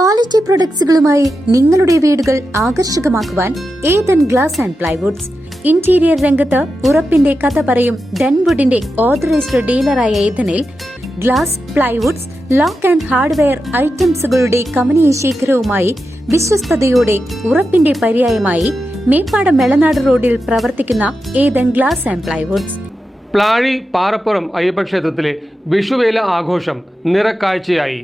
Quality പ്രൊഡക്ട്സുകളുമായി നിങ്ങളുടെ വീടുകൾ ആകർഷകമാക്കുവാൻ Ethan glass and plywoods. Interior രംഗത്ത് ഉറപ്പിന്റെ കഥ പറയും ഡെൻവുഡിന്റെ ഓതറൈസ്ഡ് ഡീലറായ ഏതനിൽ glass, plywoods, lock and hardware ഐറ്റംസുകളുടെ കമനീയ ശേഖരവുമായി വിശ്വസ്തയോടെ ഉറപ്പിന്റെ പര്യായമായി മേപ്പാടം മെളനാട് റോഡിൽ പ്രവർത്തിക്കുന്ന Ethan glass and plywoods. Plazhi Parappuram അയ്യപ്പക്ഷേത്രത്തിലെ വിഷുവേല ആഘോഷം നിറക്കാഴ്ചയായി.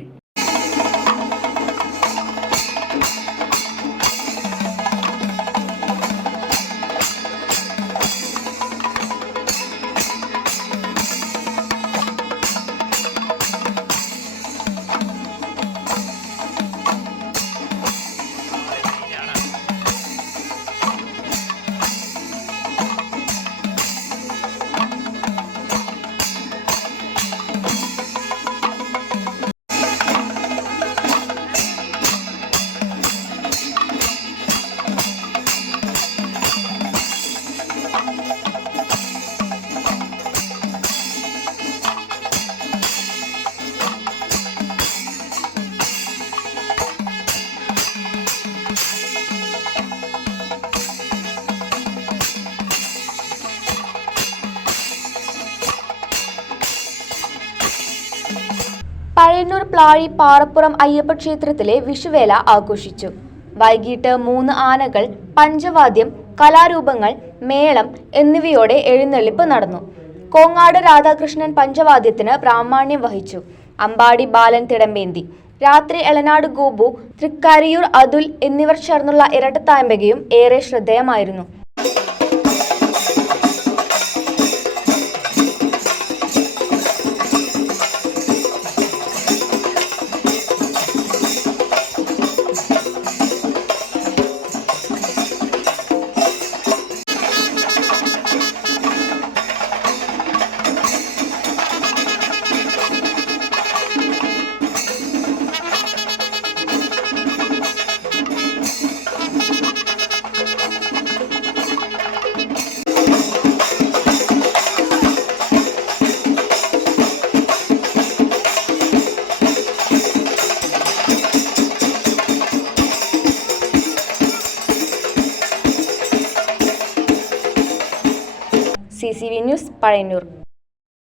പഴയന്നൂർ പ്ലാഴി പാറപ്പുറം അയ്യപ്പ ക്ഷേത്രത്തിലെ വിഷുവേല ആഘോഷിച്ചു. വൈകിട്ട് 3 ആനകൾ, പഞ്ചവാദ്യം, കലാരൂപങ്ങൾ, മേളം എന്നിവയോടെ എഴുന്നള്ളിപ്പ് നടന്നു. കോങ്ങാട് രാധാകൃഷ്ണൻ പഞ്ചവാദ്യത്തിന് പ്രാമാണ്യം വഹിച്ചു. അമ്പാടി ബാലൻ തിടമ്പേന്തി. രാത്രി എളനാട് ഗോപു, തൃക്കരിയൂർ അതുൽ എന്നിവർ ചേർന്നുള്ള ഇരട്ടത്തായമ്പകയും ഏറെ ശ്രദ്ധേയമായിരുന്നു. CCV news, Pazhayannur.